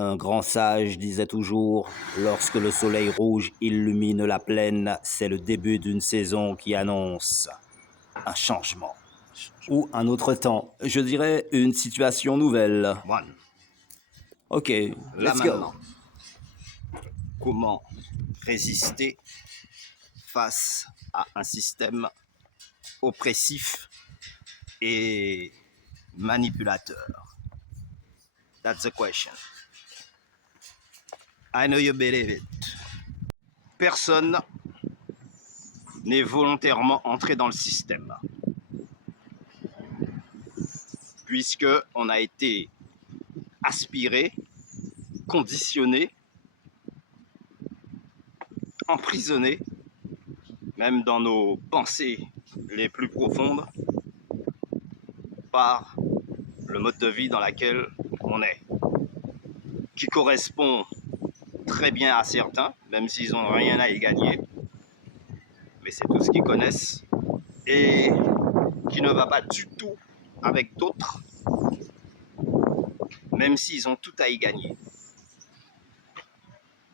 Un grand sage disait toujours, lorsque le soleil rouge illumine la plaine, c'est le début d'une saison qui annonce un changement. Ou un autre temps. Je dirais une situation nouvelle. One. Ok, Là let's go. maintenant, comment résister face à un système oppressif et manipulateur? That's the question. I know you believe it. Personne n'est volontairement entré dans le système, puisque on a été aspiré, conditionné, emprisonné, même dans nos pensées les plus profondes, par le mode de vie dans lequel on est, qui correspond très bien à certains, même s'ils n'ont rien à y gagner, mais c'est tout ce qu'ils connaissent, et qui ne va pas du tout avec d'autres, même s'ils ont tout à y gagner.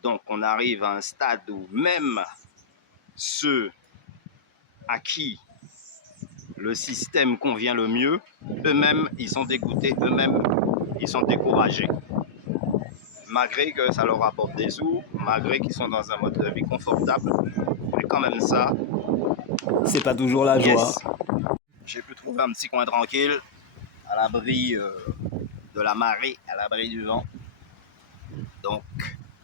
Donc on arrive à un stade où même ceux à qui le système convient le mieux, eux-mêmes ils sont dégoûtés, eux-mêmes ils sont découragés. Malgré que ça leur apporte des sous, malgré qu'ils sont dans un mode de vie confortable, mais quand même ça, C'est pas toujours la joie. yes. J'ai pu trouver un petit coin tranquille, à l'abri de la marée, à l'abri du vent. Donc,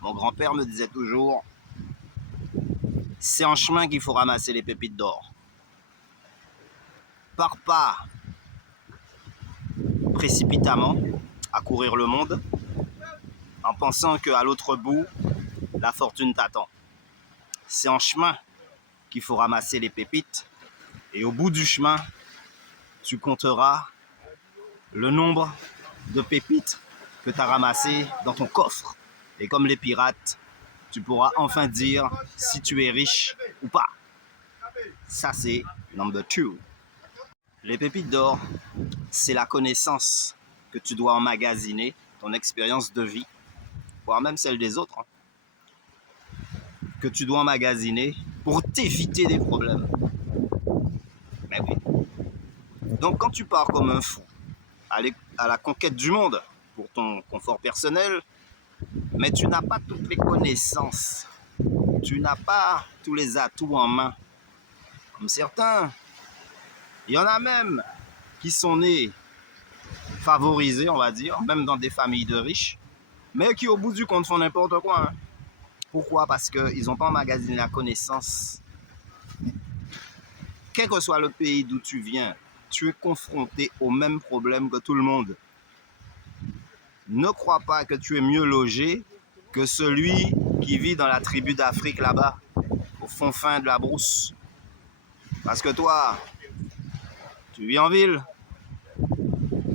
mon grand-père me disait toujours, c'est en chemin qu'il faut ramasser les pépites d'or. Pars pas précipitamment à courir le monde en pensant qu'à l'autre bout, la fortune t'attend. C'est en chemin qu'il faut ramasser les pépites et au bout du chemin, tu compteras le nombre de pépites que tu as ramassées dans ton coffre. Et comme les pirates, tu pourras enfin dire si tu es riche ou pas. Ça, c'est number 2. Les pépites d'or, c'est la connaissance que tu dois emmagasiner, ton expérience de vie, voire même celle des autres, que tu dois emmagasiner pour t'éviter des problèmes. Mais oui. Donc quand tu pars comme un fou à la conquête du monde pour ton confort personnel, mais tu n'as pas toutes les connaissances, tu n'as pas tous les atouts en main, comme certains. Il y en a même qui sont nés favorisés, on va dire, même dans des familles de riches, mais qui au bout du compte font n'importe quoi. Hein. Pourquoi? Parce qu'ils n'ont pas emmagasiné la connaissance. Quel que soit le pays d'où tu viens, tu es confronté au même problème que tout le monde. Ne crois pas que tu es mieux logé que celui qui vit dans la tribu d'Afrique là-bas, au fond fin de la brousse. Parce que toi, tu vis en ville,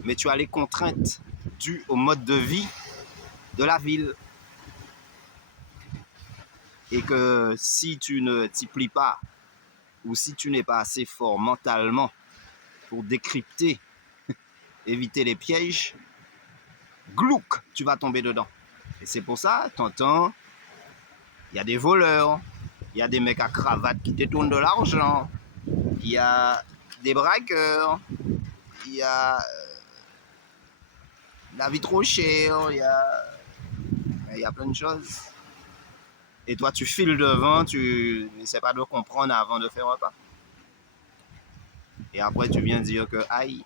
mais tu as les contraintes dues au mode de vie de la ville. Et que si tu ne t'y plies pas, ou si tu n'es pas assez fort mentalement pour décrypter, éviter les pièges, glouc, tu vas tomber dedans. Et c'est pour ça, t'entends, il y a des voleurs, il y a des mecs à cravate qui détournent de l'argent, il y a des braqueurs, il y a la vie trop chère, il y a plein de choses. Et toi, tu files devant, tu n'essaies pas de comprendre avant de faire un pas. Et après, tu viens dire que, aïe,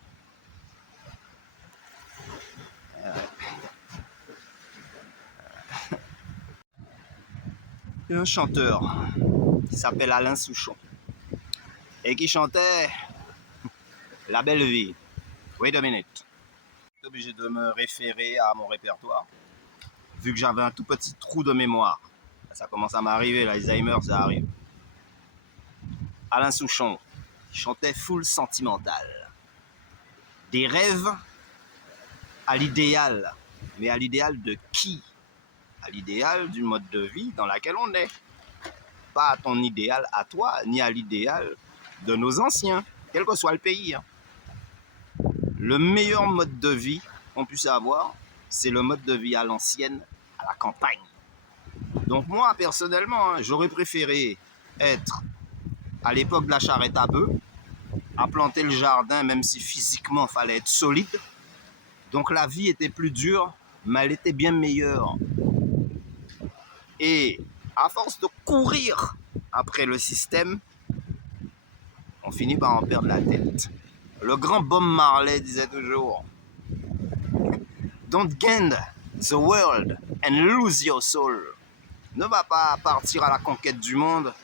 il y a un chanteur qui s'appelle Alain Souchon et qui chantait La Belle Vie. Wait a minute. Je suis obligé de me référer à mon répertoire vu que j'avais un tout petit trou de mémoire. Ça commence à m'arriver, l'Alzheimer, ça arrive. Alain Souchon chantait full sentimental. Des rêves à l'idéal. Mais à l'idéal de qui? À l'idéal du mode de vie dans lequel on est. Pas à ton idéal à toi, ni à l'idéal de nos anciens, quel que soit le pays. Hein. Le meilleur mode de vie qu'on puisse avoir, c'est le mode de vie à l'ancienne, à la campagne. Donc moi, personnellement, j'aurais préféré être à l'époque de la charrette à bœufs, à planter le jardin, même si physiquement, il fallait être solide. Donc la vie était plus dure, mais elle était bien meilleure. Et à force de courir après le système, on finit par en perdre la tête. Le grand Bob Marley disait toujours Don't gain the world and lose your soul. Ne va pas partir à la conquête du monde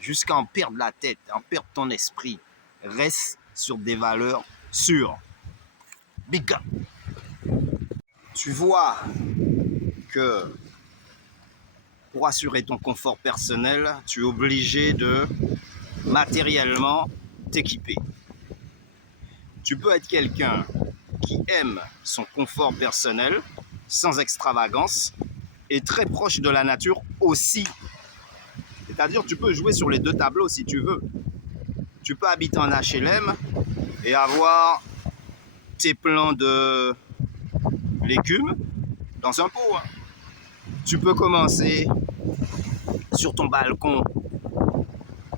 jusqu'à en perdre la tête, en perdre ton esprit. Reste sur des valeurs sûres. Big up. Tu vois que pour assurer ton confort personnel, tu es obligé de matériellement t'équiper. Tu peux être quelqu'un qui aime son confort personnel sans extravagance et très proche de la nature aussi. C'est-à-dire tu peux jouer sur les deux tableaux si tu veux. Tu peux habiter en HLM et avoir tes plants de légumes dans un pot. Tu peux commencer sur ton balcon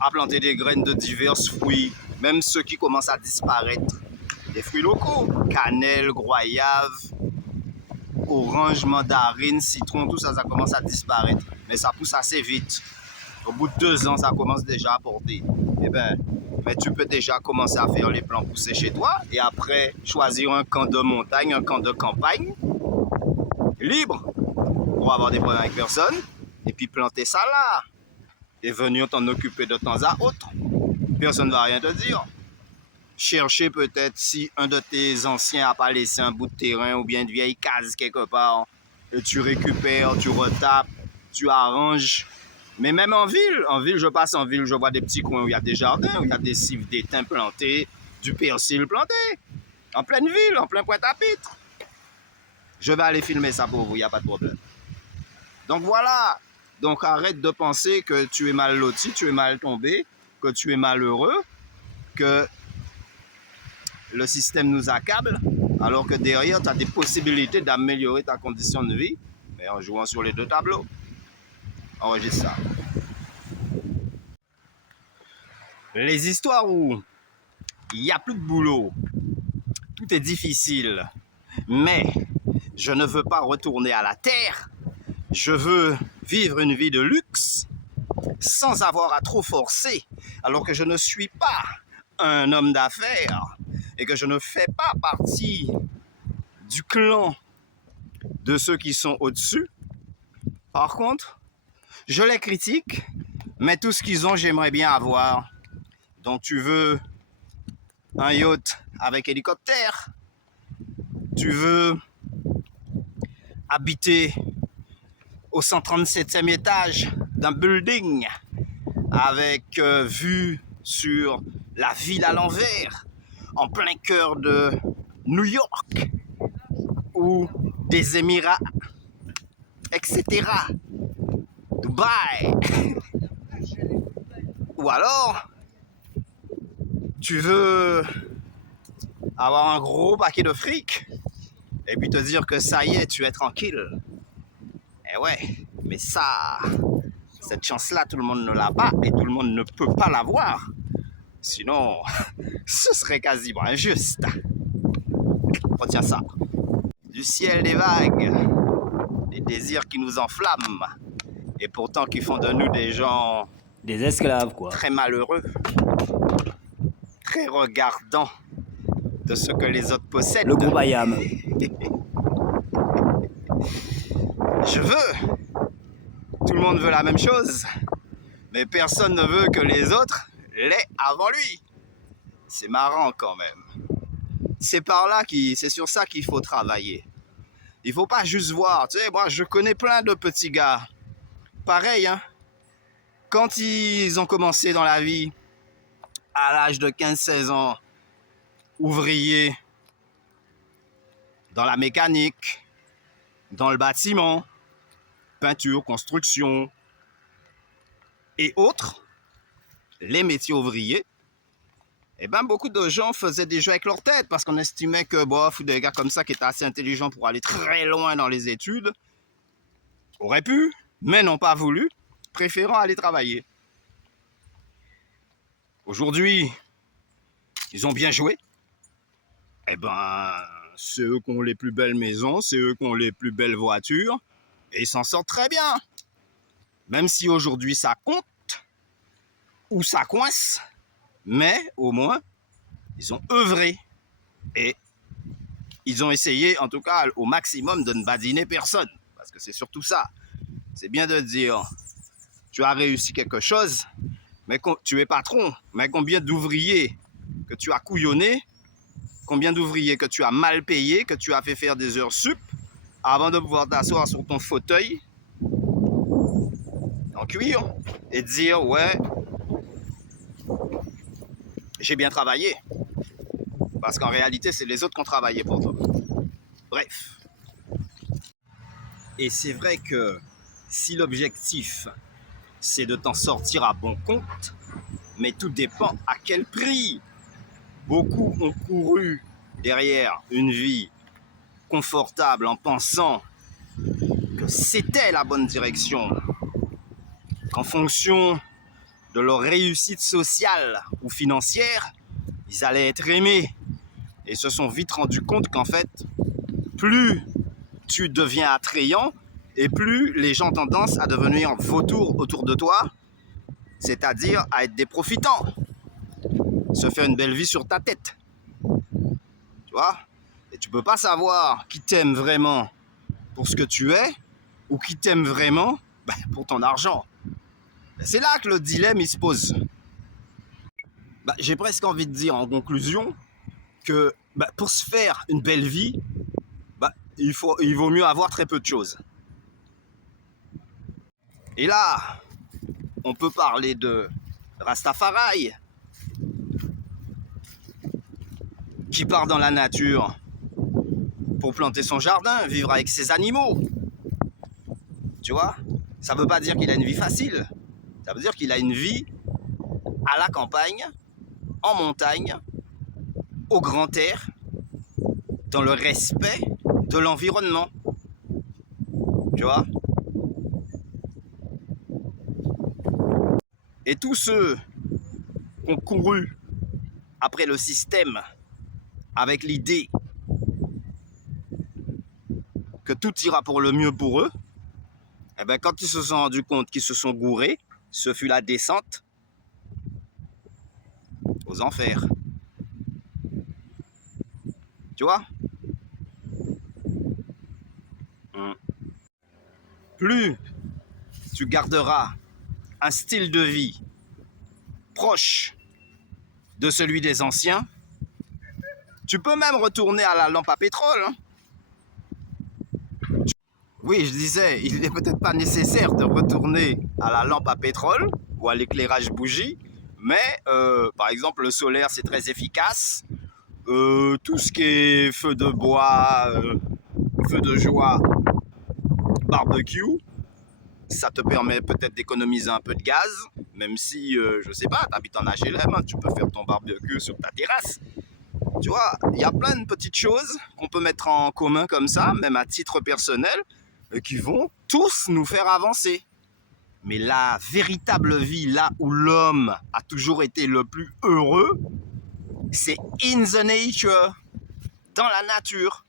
à planter des graines de divers fruits, même ceux qui commencent à disparaître. Des fruits locaux, cannelle, goyave, orange, mandarine, citron, tout ça, ça commence à disparaître. Mais ça pousse assez vite. Au bout de 2 ans, ça commence déjà à porter. Eh bien, mais tu peux déjà commencer à faire les plants pousser chez toi et après choisir un camp de montagne, un camp de campagne, libre, pour avoir des problèmes avec personne, et puis planter ça là. Et venir t'en occuper de temps à autre. Personne ne va rien te dire. Chercher peut-être si un de tes anciens n'a pas laissé un bout de terrain ou bien une vieille case quelque part. Et tu récupères, tu retapes, tu arranges. Mais même en ville, je passe en ville, je vois des petits coins où il y a des jardins, où il y a des cives d'étain plantés, du persil planté. En pleine ville, en plein Pointe-à-Pitre. Je vais aller filmer ça pour vous, il n'y a pas de problème. Donc voilà. Donc arrête de penser que tu es mal loti, tu es mal tombé, que tu es malheureux, que le système nous accable, alors que derrière, tu as des possibilités d'améliorer ta condition de vie, mais en jouant sur les deux tableaux. Enregistre ça. Les histoires où il n'y a plus de boulot, tout est difficile, mais je ne veux pas retourner à la terre, je veux vivre une vie de luxe, sans avoir à trop forcer, alors que je ne suis pas un homme d'affaires et que je ne fais pas partie du clan de ceux qui sont au-dessus. Par contre, je les critique, mais tout ce qu'ils ont, j'aimerais bien avoir. Donc tu veux un yacht avec hélicoptère, tu veux habiter au 137e étage d'un building avec vue sur la ville à l'envers, en plein cœur de New York ou des Émirats, etc. Dubaï. Ou alors, tu veux avoir un gros paquet de fric et puis te dire que ça y est, tu es tranquille. Eh ouais, mais ça, cette chance-là, tout le monde ne l'a pas et tout le monde ne peut pas l'avoir. Sinon, ce serait quasiment injuste. Retiens ça. Du ciel des vagues, des désirs qui nous enflamment et pourtant qui font de nous des gens... Des esclaves, quoi. Très malheureux, très regardants de ce que les autres possèdent. Le groupe IAM. Je veux. Tout le monde veut la même chose, mais personne ne veut que les autres l'aient avant lui. C'est marrant quand même. C'est c'est sur ça qu'il faut travailler. Il faut pas juste voir. Tu sais, moi, je connais plein de petits gars. Pareil, hein. Quand ils ont commencé dans la vie, à l'âge de 15-16 ans, ouvriers dans la mécanique, dans le bâtiment, peinture, construction et autres, les métiers ouvriers, eh ben, beaucoup de gens faisaient des jeux avec leur tête parce qu'on estimait que, bof, des gars comme ça qui étaient assez intelligents pour aller très loin dans les études auraient pu, mais n'ont pas voulu, préférant aller travailler. Aujourd'hui, ils ont bien joué. Eh ben, c'est eux qui ont les plus belles maisons, c'est eux qui ont les plus belles voitures, et ils s'en sortent très bien. Même si aujourd'hui ça compte, ou ça coince, mais au moins, ils ont œuvré. Et ils ont essayé, en tout cas, au maximum de ne badiner personne. Parce que c'est surtout ça. C'est bien de dire, tu as réussi quelque chose, mais tu es patron, mais combien d'ouvriers que tu as couillonné, combien d'ouvriers que tu as mal payés, que tu as fait faire des heures sup, avant de pouvoir t'asseoir sur ton fauteuil, en cuir, et dire, ouais, j'ai bien travaillé. Parce qu'en réalité, c'est les autres qui ont travaillé pour toi. Bref. Et c'est vrai que si l'objectif, c'est de t'en sortir à bon compte, mais tout dépend à quel prix. Beaucoup ont couru derrière une vie confortable en pensant que c'était la bonne direction, qu'en fonction de leur réussite sociale ou financière, ils allaient être aimés. Et se sont vite rendus compte qu'en fait, plus tu deviens attrayant et plus les gens ont tendance à devenir vautours autour de toi, c'est-à-dire à être des profitants, se faire une belle vie sur ta tête. Tu vois? Et tu peux pas savoir qui t'aime vraiment pour ce que tu es ou qui t'aime vraiment pour ton argent. C'est là que le dilemme il se pose. J'ai presque envie de dire en conclusion que pour se faire une belle vie, il vaut mieux avoir très peu de choses. Et là, on peut parler de Rastafari, qui part dans la nature pour planter son jardin, vivre avec ses animaux. Tu vois? Ça ne veut pas dire qu'il a une vie facile. Ça veut dire qu'il a une vie à la campagne, en montagne, au grand air, dans le respect de l'environnement. Tu vois? Et tous ceux qui ont couru après le système avec l'idée que tout ira pour le mieux pour eux, eh ben quand ils se sont rendus compte qu'ils se sont gourés, ce fut la descente aux enfers. Tu vois? Plus tu garderas un style de vie proche de celui des anciens, tu peux même retourner à la lampe à pétrole. Hein. Oui, je disais, il n'est peut-être pas nécessaire de retourner à la lampe à pétrole ou à l'éclairage bougie, mais par exemple, le solaire, c'est très efficace. Tout ce qui est feu de bois, feu de joie, barbecue, ça te permet peut-être d'économiser un peu de gaz, même si, je sais pas, tu habites en HLM, hein, tu peux faire ton barbecue sur ta terrasse. Tu vois, il y a plein de petites choses qu'on peut mettre en commun comme ça, même à titre personnel, qui vont tous nous faire avancer. Mais la véritable vie, là où l'homme a toujours été le plus heureux, c'est in the nature, dans la nature.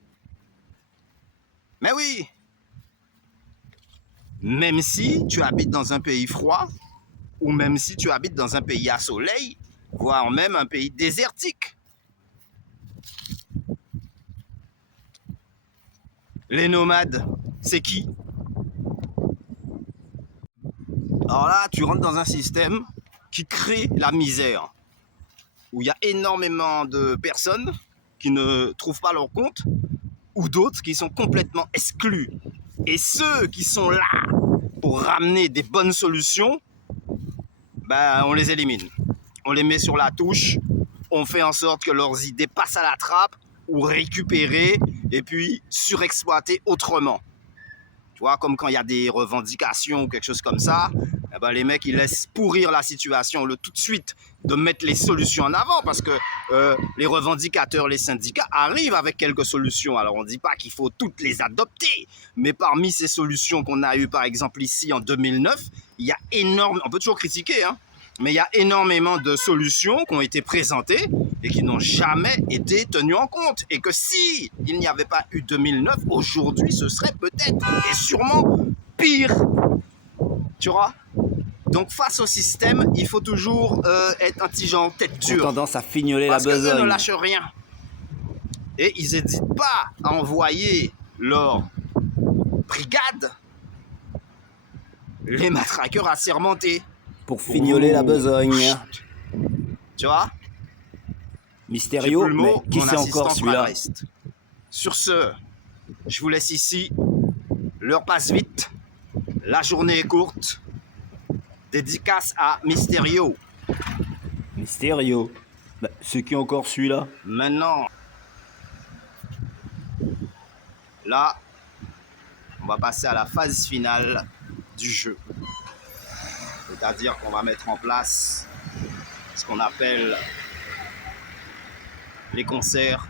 Mais oui, même si tu habites dans un pays froid, ou même si tu habites dans un pays à soleil, voire même un pays désertique. Les nomades, c'est qui? Alors là, tu rentres dans un système qui crée la misère, où il y a énormément de personnes qui ne trouvent pas leur compte, ou d'autres qui sont complètement exclus. Et ceux qui sont là pour ramener des bonnes solutions, on les élimine. On les met sur la touche, on fait en sorte que leurs idées passent à la trappe, ou récupérées, et puis surexploitées autrement. Tu vois, comme quand il y a des revendications ou quelque chose comme ça, eh ben, les mecs, ils laissent pourrir la situation tout de suite de mettre les solutions en avant parce que les revendicateurs, les syndicats arrivent avec quelques solutions. Alors, on ne dit pas qu'il faut toutes les adopter, mais parmi ces solutions qu'on a eues, par exemple, ici en 2009, il y a énormément, on peut toujours critiquer, hein, mais il y a énormément de solutions qui ont été présentées et qui n'ont jamais été tenues en compte. Et que si il n'y avait pas eu 2009, aujourd'hui, ce serait peut-être et sûrement pire. Tu vois? Donc face au système, il faut toujours être un petit genre tête Ont dure. tendance à fignoler la Parce qu'eux ne besogne. lâchent rien. Et ils n'hésitent pas à envoyer leur brigade, les matraqueurs assermentés. Pour fignoler la besogne. Tu vois? Mysterio, mais qui mon c'est encore assistant fera le celui-là? reste. Sur ce, je vous laisse ici. L'heure passe vite. La journée est courte. Dédicace à Mysterio. Mysterio. Bah, c'est qui encore celui-là? Maintenant, là, on va passer à la phase finale du jeu. C'est-à-dire qu'on va mettre en place ce qu'on appelle les concerts,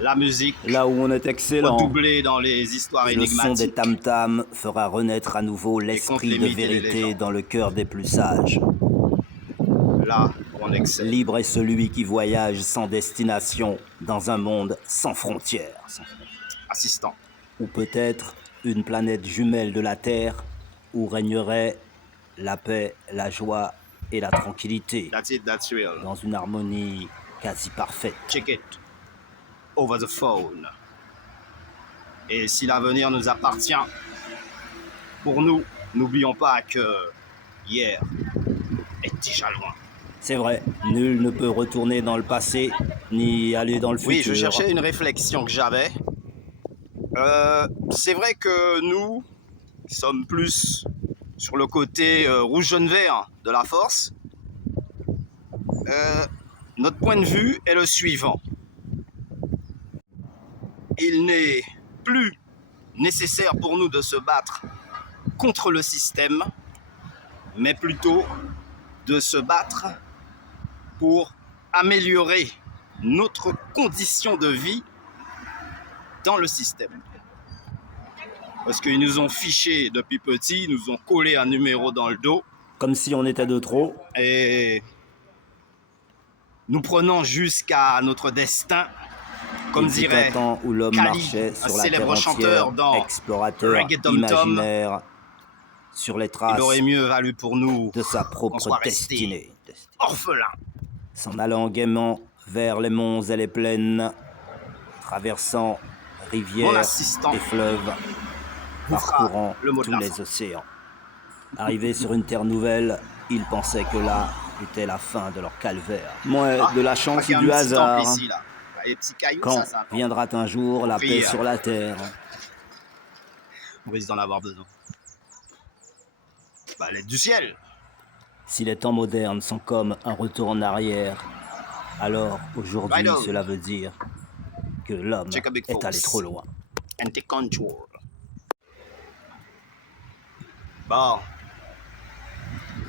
la musique, Là où on est excellent. redoublée dans les histoires Le son des énigmatiques. tam-tams fera renaître à nouveau l'esprit les de mythes et les vérité légendes. dans le cœur des plus sages. Là, on excelle. Libre est celui qui voyage sans destination dans un monde sans frontières. Assistant. Ou peut-être une planète jumelle de la Terre où régnerait la paix, la joie et la tranquillité That's it, that's real. dans une harmonie quasi parfaite. Check it. Over the phone. Et si l'avenir nous appartient, pour nous, n'oublions pas que hier est déjà loin. C'est vrai, nul ne peut retourner dans le passé ni aller dans le futur. Oui, je cherchais une réflexion que j'avais. C'est vrai que nous sommes plus sur le côté rouge, jaune, vert de la force. Notre point de vue est le suivant. Il n'est plus nécessaire pour nous de se battre contre le système, mais plutôt de se battre pour améliorer notre condition de vie dans le système. Parce qu'ils nous ont fichés depuis petit, ils nous ont collé un numéro dans le dos. Comme si on était de trop. Et nous prenons jusqu'à notre destin, comme Il fut un dirait temps où l'homme Kali, marchait un sur la terre célèbre entière, chanteur dans explorateur Reggae Tom Tom. imaginaire, sur les Il traces aurait mieux valu pour nous de sa qu'on propre soit restés destinée. orphelins. S'en allant gaiement vers les monts et les plaines, traversant Mon rivières assistant et fleuves, vous fera parcourant le mot de tous la les fin. océans. Arrivé sur une terre nouvelle, ils pensaient que là était la fin de leur calvaire. Moins de la chance Il y ou a du un petit temple hasard. ici, là. Les petits cailloux, Quand ça, c'est un temple. viendra un jour la paix Prière. sur la terre? On risque d'en avoir besoin. Bah, l'aide du ciel. Si les temps modernes sont comme un retour en arrière, alors aujourd'hui Right on. cela veut dire que l'homme Check a big est allé force. trop loin. And take control. Bon,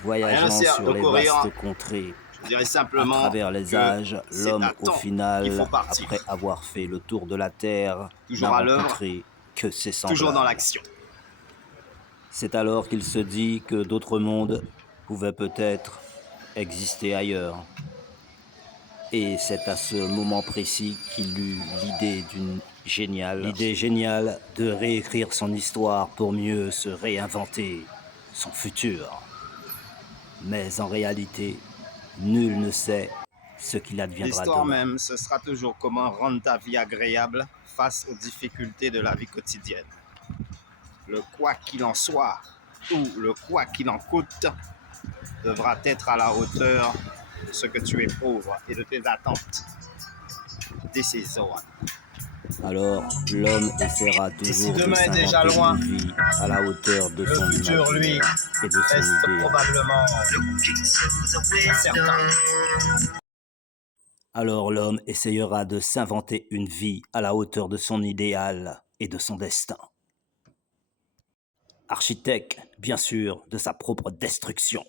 Voyageant Rien ne sert sur de les courir. vastes contrées, je dirais à simplement travers les que âges, c'est l'homme à au temps final, qu'il faut partir. après avoir fait le tour de la Terre, Toujours n'a à l'œuvre, rencontré que ses semblables. toujours dans l'action. C'est alors qu'il se dit que d'autres mondes pouvaient peut-être exister ailleurs. Et c'est à ce moment précis qu'il eut l'idée l'idée géniale de réécrire son histoire pour mieux se réinventer son futur. Mais en réalité, nul ne sait ce qu'il adviendra L'histoire demain. même, ce sera toujours comment rendre ta vie agréable face aux difficultés de la vie quotidienne. Le quoi qu'il en soit ou le quoi qu'il en coûte devra être à la hauteur de ce que tu éprouves et de tes attentes. This is the one. Alors, l'homme essaiera si toujours de demain est déjà s'inventer loin, une vie à la hauteur de le son futur, lui, imaginaire et de son Reste idée. probablement incertain. Alors l'homme essayera de s'inventer une vie à la hauteur de son idéal et de son destin. architecte, bien sûr, de sa propre destruction.